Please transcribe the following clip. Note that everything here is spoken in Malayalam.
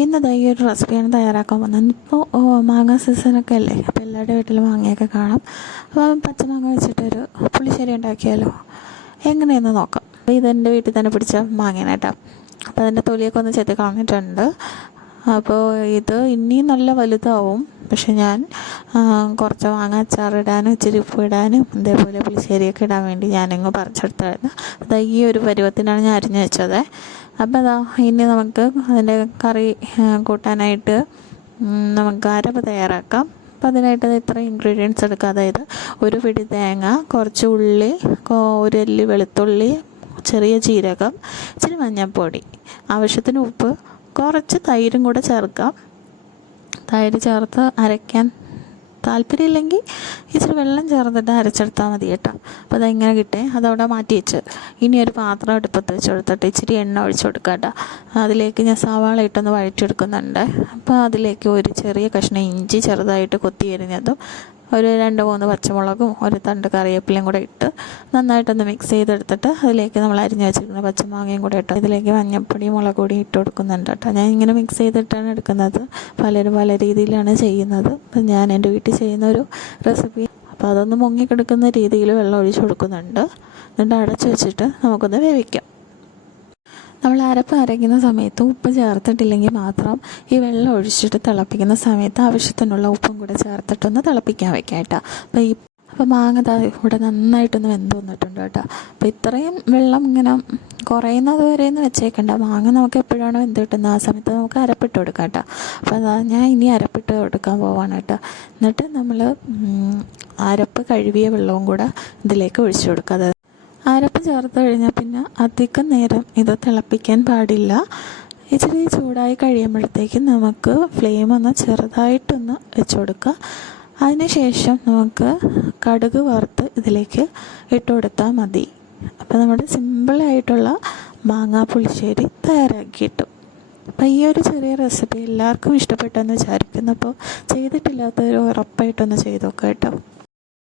ഇന്ന് ഈ ഒരു റെസിപ്പിയാണ് തയ്യാറാക്കാൻ പോകുന്നത്. ഇപ്പോൾ മാങ്ങ സീസണൊക്കെ അല്ലേ, അപ്പോൾ എല്ലാവരുടെ വീട്ടിലും മാങ്ങയൊക്കെ കാണാം. അപ്പോൾ പച്ചമാങ്ങ വെച്ചിട്ടൊരു പുളിശ്ശേരി ഉണ്ടാക്കിയാലോ, എങ്ങനെയെന്ന് നോക്കാം. അപ്പോൾ ഇതെൻ്റെ വീട്ടിൽ തന്നെ പിടിച്ച മാങ്ങയാണ് കേട്ടോ. അപ്പോൾ അതിൻ്റെ തൊലിയൊക്കെ ഒന്ന് ചെത്തി കളഞ്ഞിട്ടുണ്ട്. അപ്പോൾ ഇത് ഇനിയും നല്ല വലുതാവും. പക്ഷെ ഞാൻ കുറച്ച് മാങ്ങ അച്ചാറിടാനും ഇച്ചിരി ഉപ്പ് ഇടാനും അതേപോലെ പുളിശ്ശേരിയൊക്കെ ഇടാൻ വേണ്ടി ഞാനിങ്ങ് പറിച്ചെടുത്തായിരുന്നു. അത് ഈ ഒരു പരുവത്തിനാണ് ഞാൻ അരിഞ്ഞു വെച്ചത്. അപ്പോൾ അതാ ഇനി നമുക്ക് അതിൻ്റെ കറി കൂട്ടാനായിട്ട് നമുക്ക് അരപ്പ് തയ്യാറാക്കാം. അപ്പോൾ അതിനായിട്ട് ഇത്ര ഇൻഗ്രീഡിയൻസ് എടുക്കുക. അതായത് ഒരു പിടി തേങ്ങ, കുറച്ച് ഉള്ളി, ഒരു അല്ലി വെളുത്തുള്ളി, ചെറിയ ജീരകം, ഇച്ചിരി മഞ്ഞൾപ്പൊടി, ആവശ്യത്തിന് ഉപ്പ്, കുറച്ച് തൈരും കൂടെ ചേർക്കാം. തൈര് ചേർത്ത് അരയ്ക്കാൻ താല്പര്യമില്ലെങ്കിൽ ഇച്ചിരി വെള്ളം ചേർത്തിട്ട് അരച്ചെടുത്താൽ മതി കേട്ടോ. അപ്പോൾ അതിങ്ങനെ കിട്ടേ അതവിടെ മാറ്റി വെച്ച് ഇനി ഒരു പാത്രം അടുപ്പത്ത് വെച്ച് കൊടുത്തിട്ട് ഇച്ചിരി എണ്ണ ഒഴിച്ച് കൊടുക്കുക കേട്ടോ. അതിലേക്ക് ഞാൻ സവാള ഇട്ടൊന്ന് വഴറ്റിയെടുക്കുന്നുണ്ട്. അപ്പോൾ അതിലേക്ക് ഒരു ചെറിയ കഷ്ണം ഇഞ്ചി ചെറുതായിട്ട് കൊത്തി എരിഞ്ഞതും ഒരു 2-3 പച്ചമുളകും ഒരു തണ്ട് കറിവേപ്പിലയും കൂടെ ഇട്ട് നന്നായിട്ടൊന്ന് മിക്സ് ചെയ്തെടുത്തിട്ട് അതിലേക്ക് നമ്മൾ അരിഞ്ഞ് വെച്ചിരിക്കുന്ന പച്ചമാങ്ങയും കൂടെ ഇട്ട് ഇതിലേക്ക് മഞ്ഞൾപ്പൊടി മുളക് പൊടി ഇട്ട് കൊടുക്കുന്നുണ്ട് കേട്ടോ. ഞാൻ ഇങ്ങനെ മിക്സ് ചെയ്തിട്ടാണ് എടുക്കുന്നത്. പലരും പല രീതിയിലാണ് ചെയ്യുന്നത്. അപ്പം ഞാൻ എൻ്റെ വീട്ടിൽ ചെയ്യുന്ന ഒരു റെസിപ്പി. അപ്പോൾ അതൊന്ന് മുങ്ങിക്കെടുക്കുന്ന രീതിയിൽ വെള്ളം ഒഴിച്ച് കൊടുക്കുന്നുണ്ട്. എന്നിട്ട് അടച്ച് വെച്ചിട്ട് നമുക്കൊന്ന് വേവിക്കാം. നമ്മൾ അരപ്പ് അരയ്ക്കുന്ന സമയത്ത് ഉപ്പ് ചേർത്തിട്ടില്ലെങ്കിൽ മാത്രം ഈ വെള്ളം ഒഴിച്ചിട്ട് തിളപ്പിക്കുന്ന സമയത്ത് ആവശ്യത്തിനുള്ള ഉപ്പും കൂടെ ചേർത്തിട്ടൊന്ന് തിളപ്പിക്കാൻ വെക്കാം കേട്ടോ. അപ്പോൾ മാങ്ങ ഇവിടെ നന്നായിട്ടൊന്ന് വെന്ത് വന്നിട്ടുണ്ട് കേട്ടോ. അപ്പോൾ ഇത്രയും വെള്ളം ഇങ്ങനെ കുറയുന്നത് വരെയെന്ന് വെച്ചേക്കണ്ട. മാങ്ങ നമുക്ക് എപ്പോഴാണ് വെന്ത് കിട്ടുന്നത് ആ സമയത്ത് നമുക്ക് അരപ്പിട്ട് കൊടുക്കാം കേട്ടോ. അപ്പോൾ അതാ ഞാൻ ഇനി അരപ്പിട്ട് കൊടുക്കാൻ പോവാണ് കേട്ടോ. എന്നിട്ട് നമ്മൾ അരപ്പ് കഴുകിയ വെള്ളവും കൂടെ ഇതിലേക്ക് ഒഴിച്ചു കൊടുക്കുക. അരപ്പ് ചേർത്ത് കഴിഞ്ഞാൽ പിന്നെ അധികം നേരം ഇത് തിളപ്പിക്കാൻ പാടില്ല. ഇച്ചിരി ചൂടായി കഴിയുമ്പോഴത്തേക്കും നമുക്ക് ഫ്ലെയിം ഒന്ന് ചെറുതായിട്ടൊന്ന് വെച്ച് കൊടുക്കുക. അതിനുശേഷം നമുക്ക് കടുക് വറുത്ത് ഇതിലേക്ക് ഇട്ട് കൊടുത്താൽ മതി. അപ്പോൾ നമ്മുടെ സിമ്പിളായിട്ടുള്ള മാങ്ങാ പുളിശ്ശേരി തയ്യാറാക്കി കിട്ടും. അപ്പോൾ ഈ ഒരു ചെറിയ റെസിപ്പി എല്ലാവർക്കും ഇഷ്ടപ്പെട്ടെന്ന് വിചാരിക്കുന്നു. അപ്പോൾ ചെയ്തിട്ടില്ലാത്തവർ ഉറപ്പായിട്ടൊന്ന് ചെയ്ത് നോക്കാം കേട്ടോ.